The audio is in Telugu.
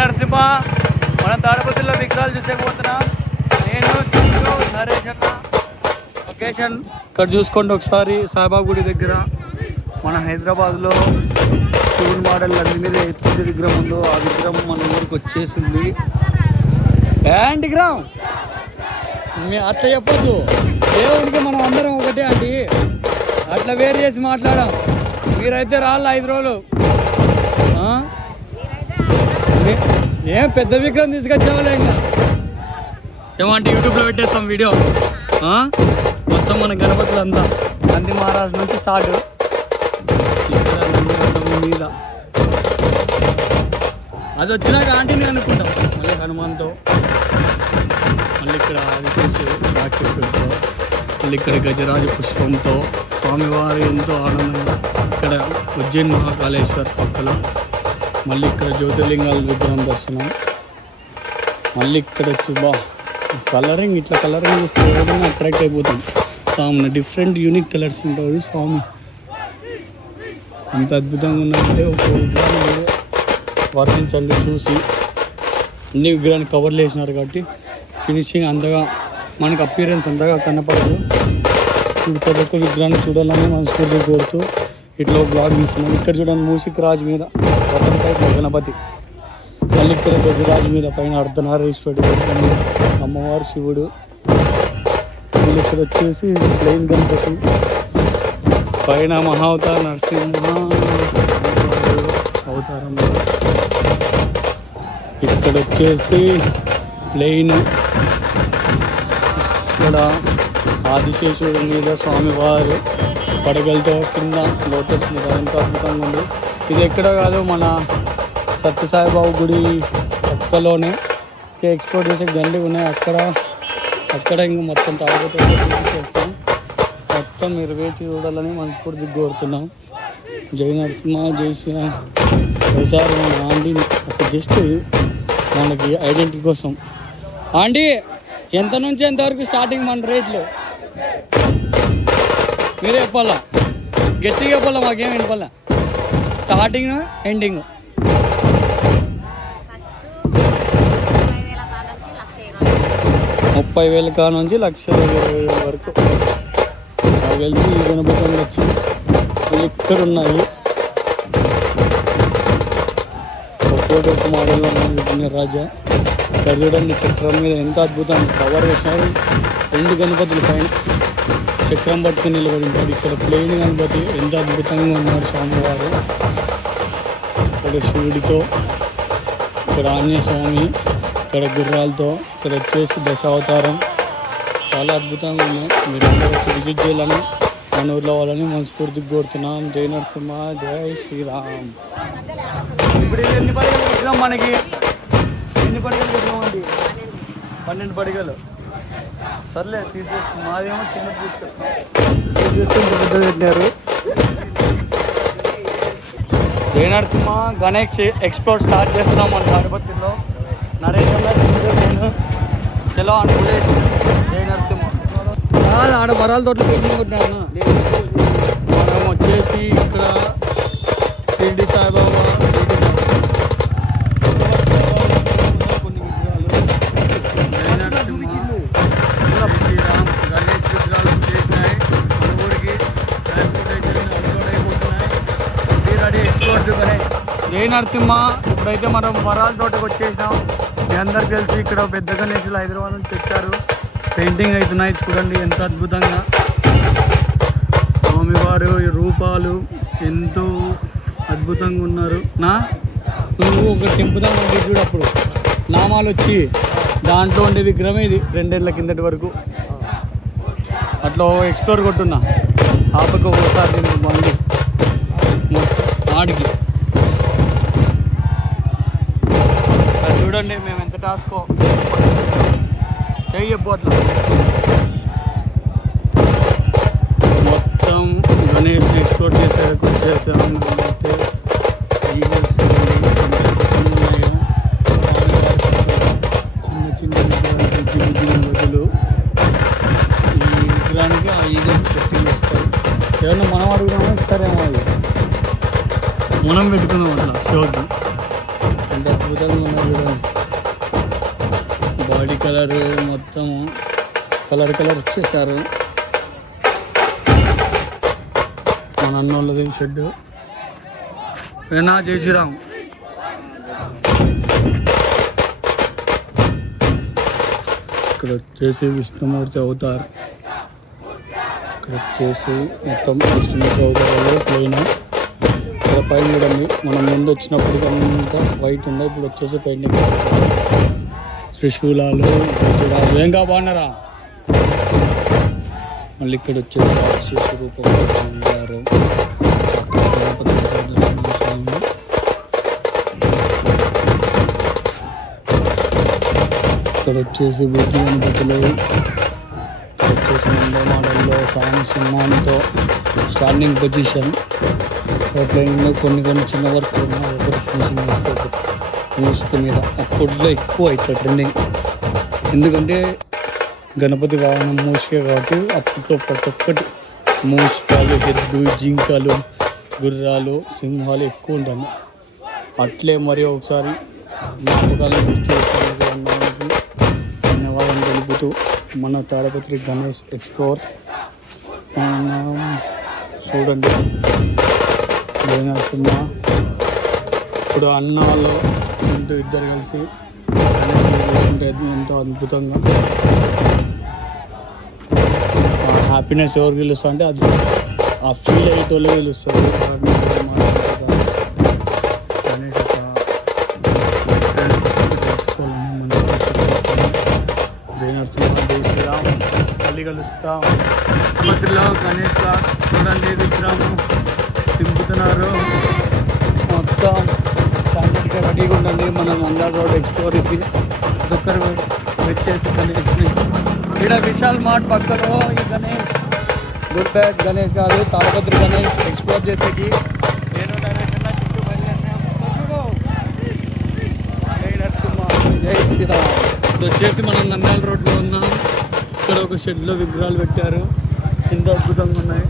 నరసింహ మనం తాడపత్రిలో విగ్రహాలు చూసేకపోతున్నాం. నేను చింటూ నరేష్ అన్న లొకేషన్ ఇక్కడ చూసుకోండి ఒకసారి. సాయిబాబా గుడి దగ్గర మన హైదరాబాద్లో శివుని మోడల్ అన్ని మీద ఎత్తుడి విగ్రహం ఉందో ఆ విగ్రహం మన ఊరికి వచ్చేసింది. ఏంటి విగ్రహం అట్లా చెప్పొద్దు, దేవుడికి మనం అందరం ఒకటే అండి, అట్లా వేరు చేసి మాట్లాడాం. మీరైతే రాళ్ళు 5 రోజులు ఏం పెద్ద విగ్రహం తీసుకొచ్చేవాళ్ళే. ఇంకా ఏమంటే యూట్యూబ్లో పెట్టేస్తాం వీడియో మొత్తం మన గణపతులు అంతా నంది మహారాజ్ నుంచి స్టార్ట్. మీద అది వచ్చినాక ఆంటీని అనుకుంటాం. మళ్ళీ హనుమాన్తో, మళ్ళీ ఇక్కడ ఆదిశేషు రాక్షసుడితో, మళ్ళీ ఇక్కడ గజరాజ పుష్పంతో స్వామివారు ఎంతో ఆనందంగా. ఇక్కడ ఉజ్జయిన్ మహాకాళేశ్వర్ పక్కన మళ్ళీ ఇక్కడ జ్యోతిర్లింగాల విగ్రహం దర్శనం. మళ్ళీ ఇక్కడ వచ్చి కలరింగ్, ఇట్లా కలరింగ్ చూస్తే ఏదైనా అట్రాక్ట్ అయిపోతుంది. స్వామిని డిఫరెంట్ యూనిక్ కలర్స్ ఉంటుంది. స్వామి అంత అద్భుతంగా ఉన్నాయంటే ఒక విగ్రహం వర్ణించండి. చూసి అన్ని విగ్రహాన్ని కవర్లు వేసినారు కాబట్టి ఫినిషింగ్ అంతగా మనకు అపీరెన్స్ అంతగా కనపడదు. ప్రతి ఒక్క విగ్రహాన్ని చూడాలని మనస్ఫూర్తిగా కోరుతూ ఇట్లా బ్లాగ్ తీస్తున్నాం. ఇక్కడ చూడండి మూసిక్ రాజు మీద రథం టైప్ గణపతి, మళ్ళీ ఇక్కడ గజరాజు మీద పైన అర్ధనారీశ్వరుడు, అమ్మవారు శివుడు, మళ్ళీ ఇక్కడ వచ్చేసి ప్లెయిన్ గణపతి, పైన మహావతార నరసింహ అవతారం, ఇక్కడ వచ్చేసి ప్లెయిన్, ఇక్కడ ఆదిశేషుడి మీద స్వామివారు పడగలతో కింద లోటస్ మీద ఎంత అద్భుతంగా ఉంది. ఇది ఎక్కడ కాదు, మన సత్యసాయిబాబు గుడి పక్కలోనే ఎక్స్పోర్ట్ చేసే గండి ఉన్నాయి. అక్కడ ఇంకా మొత్తం తాగుతూ చేస్తాం. మొత్తం మీరు వేచి చూడాలని మనస్ఫూర్తి కోరుతున్నాం. జై నరసింహ, జై శ్రీరామ్. ఒకసారి మన ఆంటీని ఒక జస్ట్ మనకి ఐడెంటిటీ కోసం, ఆంటీ ఎంత నుంచి ఎంతవరకు స్టార్టింగ్ మన రేట్లు మీరే చెప్పాలా, గట్టిగా చెప్పాలా, మాకేం వినపాలా, స్టార్టింగ్ ఎండింగ్. 30,000 కా నుంచి 1,20,000 వరకు నాకు తెలిసి ఈ గణపతి వచ్చి ఇక్కడ ఉన్నాయి. ఒక్కొక్క మోడల్లో ఉన్నాయి రాజా. ఇక్కడ చూడండి చక్రం మీద ఎంత అద్భుతంగా కవర్ వేసినారు. 2 గణపతులు పైన చక్రం పట్టుకుని నిలబడి ఉంటాడు. ఇక్కడ ప్లెయిన్ గణపతి ఎంత అద్భుతంగా ఉన్నారు స్వామివారు. ఇక్కడ శివుడితో, ఇక్కడ ఆంజనేయ స్వామి, ఇక్కడ గుర్రాలతో, ఇక్కడ వచ్చేసి దశావతారం చాలా అద్భుతంగా ఉన్నాయి. మీరు అందరూ వచ్చి విజిట్ చేయాలని మన ఊర్లో వాళ్ళని మనస్ఫూర్తిగా కోరుతున్నాం. జై నరసింహ, జై శ్రీరామ్. ఇప్పుడు ఇది ఎన్ని పడగలు విగ్రహం, మనకి ఎన్ని పడగలు విగ్రహం అండి? 12 పడగలు. సర్లే తీసేసి, మాదేమో చిన్నది తీసుకొస్తాం, పెద్దది పెట్టినారు. జై నరసింహ గణేష్ ఎక్స్ప్లోర్ స్టార్ట్ చేస్తున్నాం మన తాడిపత్రిలో. నరేష్ నేను సెలవు అనుకుంటే జై నరసింహ ఆడ వరాల తోటలు పెయింటింగ్ కొట్టినారు. మనం వచ్చేసి ఇక్కడ షిరిడి సాయిబాబా కొన్ని విగ్రహాలు, జై నరసింహ, శ్రీరామ్ గణేష్ విగ్రహాలు చేసినాయి. మన ఊరికి ట్రాన్స్పోర్టేషన్ అప్లోడ్ అయిపోతున్నాయి. Ready explore Ganesh. జై నరసింహ. ఇప్పుడైతే మనం వరాల తోటకు వచ్చేసినాం. మీ అందరికి తెలిసి ఇక్కడ పెద్ద గణేషులు హైదరాబాద్ నుంచి తెచ్చారు. పెయింటింగ్ అవుతున్నాయి చూడండి ఎంత అద్భుతంగా. స్వామివారు రూపాలు ఎంతో అద్భుతంగా ఉన్నారు. నువ్వు ఒక టెంపుదాం అంటే చూడు, అప్పుడు నామాలు వచ్చి దాంట్లో ఉండే విగ్రహమే ఇది 2 ఏళ్ల కిందటి వరకు. అట్లా ఎక్స్ప్లోర్ కొట్టున్నా ఆపకు ఒకసారి బండి ఆడికి చూడండి మేము ఎంత టాస్కో చెప్పట్లా. మొత్తం గణేష్ ఎక్స్ప్లోర్ చేసేందుకు వచ్చేసాము. అయితే ఈగల్స్ చిన్న బదులు ఈ విగ్రహానికి ఆ ఈగల్స్ సెట్టింగ్ ఇస్తారు. ఏమన్నా మనం అడుగుదామో ఇస్తారేమో, అది మనం పెట్టుకుందాం అట్లా షోకి. ఎంత అద్భుతం. అద్భుతంగా ఉన్నాయి చూడండి. బాడీ కలర్ మొత్తం కలర్ వచ్చేసారు. మన అన్నోళ్ళది షెడ్. ఏనా జై శ్రీరామ్. ఇక్కడ వచ్చేసి విష్ణుమూర్తి అవుతారు. ఇక్కడ వచ్చేసి మొత్తం విష్ణుమూర్తి అవుతారు ప్లెయిన్. ఇక్కడ పైన చూడండి, మనం ముందు వచ్చినప్పుడు అంతా వైట్ ఉండే, ఇప్పుడు వచ్చేసి పెయింటింగ్ త్రిశూలాలు ఏంగా బాగున్నారా. మళ్ళీ ఇక్కడ వచ్చేసి రాక్షస రూపంలో ఉన్నారు. ఇక్కడ వచ్చేసి బుద్ధి గణపతులు. ఇక్కడ వచ్చేసి ముందు మోడల్లో సాంగ్ సింహాంతో స్టాండింగ్ పొజిషన్. ప్లేయింగ్లో కొన్ని చిన్న వర్క్ ఒకరు ఫినిషింగ్ చేస్తారు మూసుకు మీద. అప్పట్లో ఎక్కువ అవుతుంది ట్రెండింగ్, ఎందుకంటే గణపతి వాహనం మూసికే కాబట్టి అప్పట్లో ప్రతి ఒక్కటి మూసికాలు, ఎద్దు, జింకలు, గుర్రాలు, సింహాలు ఎక్కువ ఉంటాను. అట్లే మరి ఒకసారి జ్ఞాపకాలను గుర్తు అన్నానికి ధన్యవాదం తెలుపుతూ మన తాడపత్రి గణేష్ ఎక్స్ప్లోర్ చూడండి. సినిమా ఇప్పుడు అన్న వాళ్ళు ఇద్దరు కలిసి ఎంతో అద్భుతంగా హ్యాపీనెస్ ఎవరు గెలుస్తా అంటే అది ఆ ఫీల్ అయ్యేటోళ్ళు గెలుస్తారు. శ్రీరామ్ మళ్ళీ కలుస్తాం. మధ్యలో గణేష్ చూడండి విగ్రహం తింపుతున్నారు. మొత్తం స్టాండర్డ్గా రెడీగా ఉండండి. మనం మంగళ రోడ్ ఎక్స్ప్లోర్కి ఒక్కరు వచ్చేసి గణేష్ని ఇక్కడ విశాల్ మార్ట్ పక్కలో ఈ గణేష్ గుర్పేట్ గణేష్ కాదు, తాడపత్రి గణేష్ ఎక్స్ప్లోర్ చేసేకి నేను జై శ్రీరామ్. ఇప్పుడు వచ్చేసి మనం నంద్యాల రోడ్లో ఉన్నాం. ఇక్కడ ఒక షెడ్లో విగ్రహాలు పెట్టారు, ఎంతో అద్భుతంగా ఉన్నాయి.